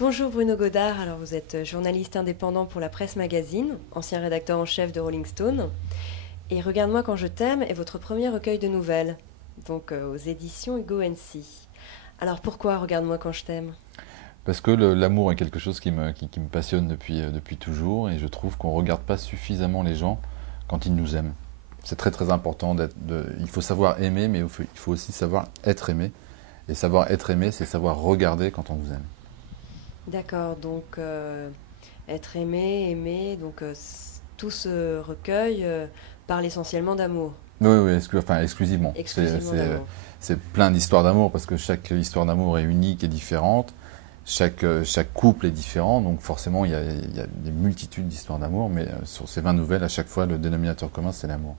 Bonjour Bruno Godard, alors vous êtes journaliste indépendant pour la Presse Magazine, ancien rédacteur en chef de Rolling Stone. Et Regarde-moi quand je t'aime est votre premier recueil de nouvelles, donc aux éditions Hugo NC. Alors pourquoi Regarde-moi quand je t'aime? Parce que l'amour est quelque chose qui me passionne depuis toujours et je trouve qu'on ne regarde pas suffisamment les gens quand ils nous aiment. C'est très très important. Il faut savoir aimer, mais il faut aussi savoir être aimé. Et savoir être aimé, c'est savoir regarder quand on vous aime. D'accord, donc être aimé, aimer, donc tout ce recueil parle essentiellement d'amour, Oui, oui, enfin, exclusivement. exclusivement d'amour. C'est plein d'histoires d'amour parce que chaque histoire d'amour est unique et différente. Chaque couple est différent, donc forcément il y a des multitudes d'histoires d'amour, mais sur ces 20 nouvelles, à chaque fois, le dénominateur commun, c'est l'amour.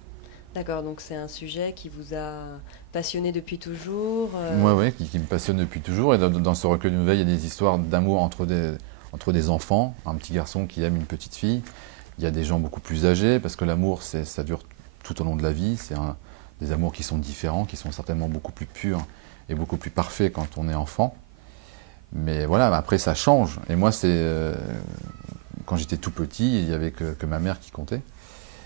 D'accord, donc c'est un sujet qui vous a passionné depuis toujours. Moi, oui, qui me passionne depuis toujours. Et dans ce recueil de nouvelles, il y a des histoires d'amour entre des enfants, un petit garçon qui aime une petite fille. Il y a des gens beaucoup plus âgés, parce que l'amour, ça dure tout au long de la vie. Des amours qui sont différents, qui sont certainement beaucoup plus purs et beaucoup plus parfaits quand on est enfant. Mais voilà, après, ça change. Et moi, quand j'étais tout petit, il n'y avait que ma mère qui comptait.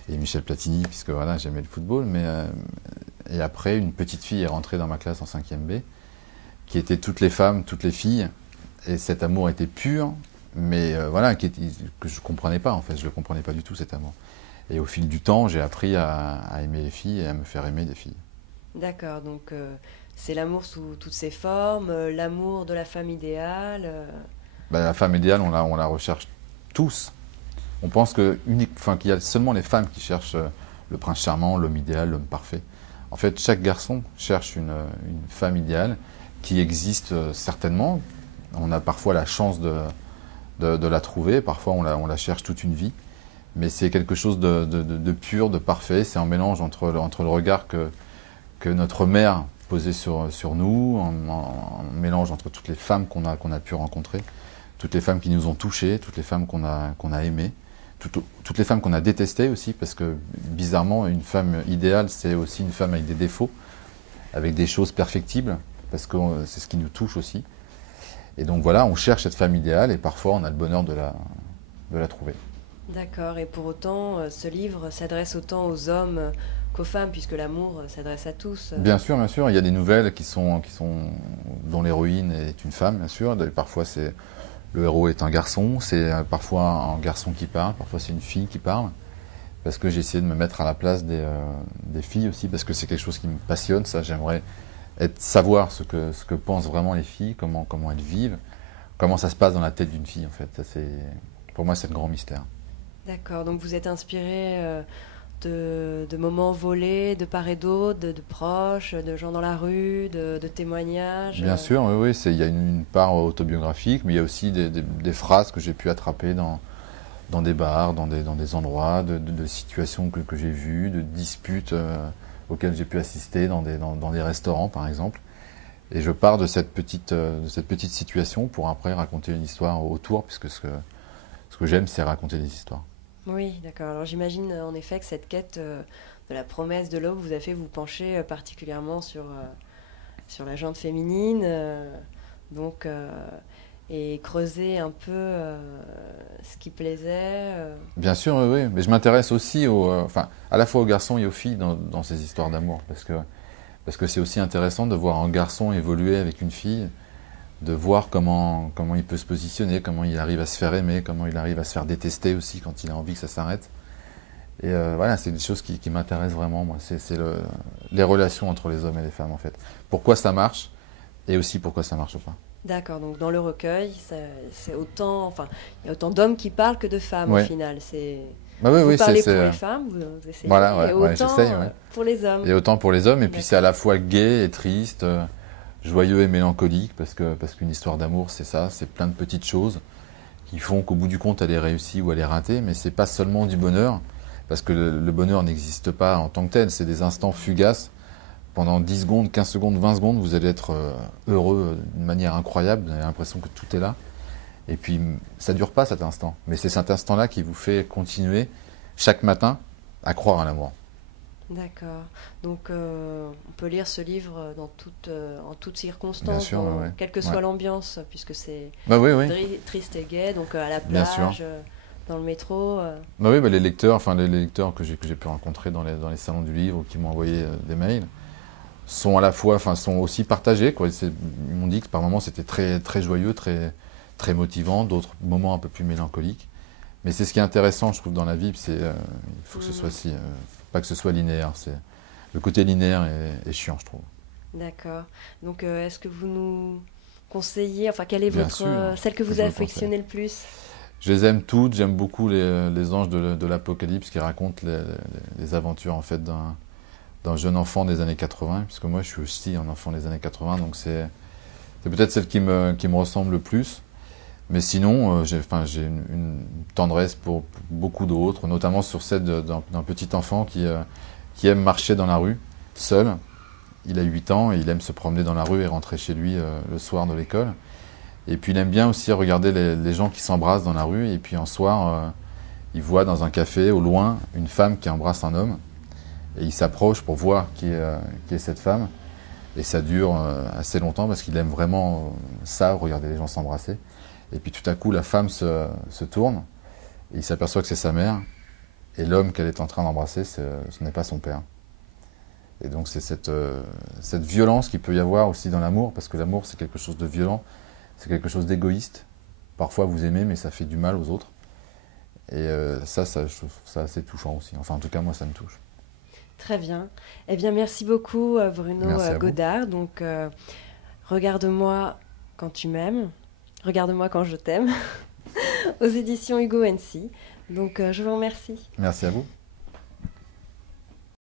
Et Michel Platini, puisque voilà, j'aimais le football. Et après, une petite fille est rentrée dans ma classe en 5e B, qui était toutes les femmes, toutes les filles. Et cet amour était pur, mais voilà, que je ne comprenais pas en fait. Je ne le comprenais pas du tout, cet amour. Et au fil du temps, j'ai appris à aimer les filles et à me faire aimer des filles. D'accord, donc c'est l'amour sous toutes ses formes, l'amour de la femme idéale. Ben, la femme idéale, on la recherche tous. On pense qu'il y a seulement les femmes qui cherchent le prince charmant, l'homme idéal, l'homme parfait. En fait, chaque garçon cherche une femme idéale qui existe certainement. On a parfois la chance de la trouver, parfois on la cherche toute une vie. Mais c'est quelque chose de pur, de parfait. C'est un mélange entre le regard que notre mère posait sur nous, un mélange entre toutes les femmes qu'on a pu rencontrer, toutes les femmes qui nous ont touchés, toutes les femmes qu'on a aimées, toutes les femmes qu'on a détestées aussi, parce que bizarrement, une femme idéale, c'est aussi une femme avec des défauts, avec des choses perfectibles, parce que c'est ce qui nous touche aussi. Et donc voilà, on cherche cette femme idéale et parfois on a le bonheur de la trouver. D'accord, et pour autant, ce livre s'adresse autant aux hommes qu'aux femmes, puisque l'amour s'adresse à tous. Bien sûr, il y a des nouvelles dont l'héroïne est une femme, bien sûr. Parfois, le héros est un garçon, c'est parfois un garçon qui parle, parfois c'est une fille qui parle. Parce que j'ai essayé de me mettre à la place des filles aussi, parce que c'est quelque chose qui me passionne, ça. J'aimerais savoir ce que pensent vraiment les filles, comment elles vivent, comment ça se passe dans la tête d'une fille, en fait. Pour moi, c'est le grand mystère. D'accord, donc vous êtes inspiré de moments volés de part et d'autre, de proches, de gens dans la rue, de témoignages. Bien sûr, oui, oui, il y a une part autobiographique, mais il y a aussi des phrases que j'ai pu attraper dans des bars, dans des endroits, de situations que j'ai vues, de disputes auxquelles j'ai pu assister dans des restaurants, par exemple. Et je pars de cette petite situation pour après raconter une histoire autour, puisque ce que j'aime, c'est raconter des histoires. Oui, d'accord. Alors j'imagine en effet que cette quête de la promesse de l'aube vous a fait vous pencher particulièrement sur la jante féminine, donc et creuser un peu ce qui plaisait. Bien sûr, oui, oui, mais je m'intéresse aussi enfin, à la fois aux garçons et aux filles dans ces histoires d'amour, parce que c'est aussi intéressant de voir un garçon évoluer avec une fille, de voir comment il peut se positionner, comment il arrive à se faire aimer, comment il arrive à se faire détester aussi quand il a envie que ça s'arrête. Et voilà, c'est des choses qui m'intéressent vraiment, moi. Les relations entre les hommes et les femmes, en fait. Pourquoi ça marche et aussi pourquoi ça marche pas. D'accord, donc dans le recueil, c'est autant, enfin, il y a autant d'hommes qui parlent que de femmes au Ouais. final. C'est Bah oui, vous oui, parlez pour les femmes, vous essayez, voilà, et ouais, ouais, autant j'essaye, ouais. pour les hommes. Et autant pour les hommes, et puis c'est à D'accord. la fois gai et triste, joyeux et mélancolique, parce qu'une histoire d'amour, c'est ça, c'est plein de petites choses qui font qu'au bout du compte, elle est réussie ou elle est ratée, mais c'est pas seulement du bonheur, parce que le bonheur n'existe pas en tant que tel, c'est des instants fugaces. Pendant 10 secondes, 15 secondes, 20 secondes, vous allez être heureux d'une manière incroyable, vous avez l'impression que tout est là. Et puis, ça dure pas cet instant, mais c'est cet instant-là qui vous fait continuer chaque matin à croire à l'amour. D'accord. Donc, on peut lire ce livre en toutes Bien circonstances, sûr, ouais, ouais. quelle que Ouais. soit l'ambiance, puisque c'est Bah oui, oui, triste et gai, donc à la bien sûr. plage, dans le métro. Bah oui, bah les lecteurs, enfin les lecteurs que j'ai pu rencontrer dans les salons du livre ou qui m'ont envoyé des mails sont à la fois, enfin sont aussi partagés, quoi. Ils m'ont dit que par moments c'était très très joyeux, très motivant, d'autres moments un peu plus mélancoliques. Mais c'est ce qui est intéressant, je trouve, dans la vie, c'est il faut que ce soit Mhm. si, faut pas que ce soit linéaire. C'est le côté linéaire est chiant, je trouve. D'accord. Donc, est-ce que vous nous conseillez, enfin, quelle est Bien sûr, celle que vous je le conseille. affectionnez le plus? Je les aime toutes. J'aime beaucoup les anges de l'Apocalypse qui racontent les aventures en fait d'un jeune enfant des années 80, puisque moi je suis aussi un enfant des années 80, donc c'est peut-être celle qui me ressemble le plus. Mais sinon, j'ai une tendresse pour beaucoup d'autres, notamment sur celle d'un petit enfant qui aime marcher dans la rue, seul. Il a 8 ans et il aime se promener dans la rue et rentrer chez lui le soir de l'école. Et puis il aime bien aussi regarder les gens qui s'embrassent dans la rue. Et puis un soir, il voit dans un café, au loin, une femme qui embrasse un homme. Et il s'approche pour voir qui est cette femme. Et ça dure assez longtemps parce qu'il aime vraiment ça, regarder les gens s'embrasser. Et puis tout à coup, la femme se tourne et il s'aperçoit que c'est sa mère. Et l'homme qu'elle est en train d'embrasser, ce n'est pas son père. Et donc c'est cette violence qu'il peut y avoir aussi dans l'amour, parce que l'amour c'est quelque chose de violent, c'est quelque chose d'égoïste. Parfois vous aimez, mais ça fait du mal aux autres. Et je trouve ça assez touchant aussi. Enfin en tout cas, moi ça me touche. Très bien. Eh bien, merci beaucoup, Bruno Merci à vous. Godard. Donc, regarde-moi quand tu m'aimes, regarde-moi quand je t'aime, aux éditions Hugo NC. Donc, je vous remercie. Merci à vous.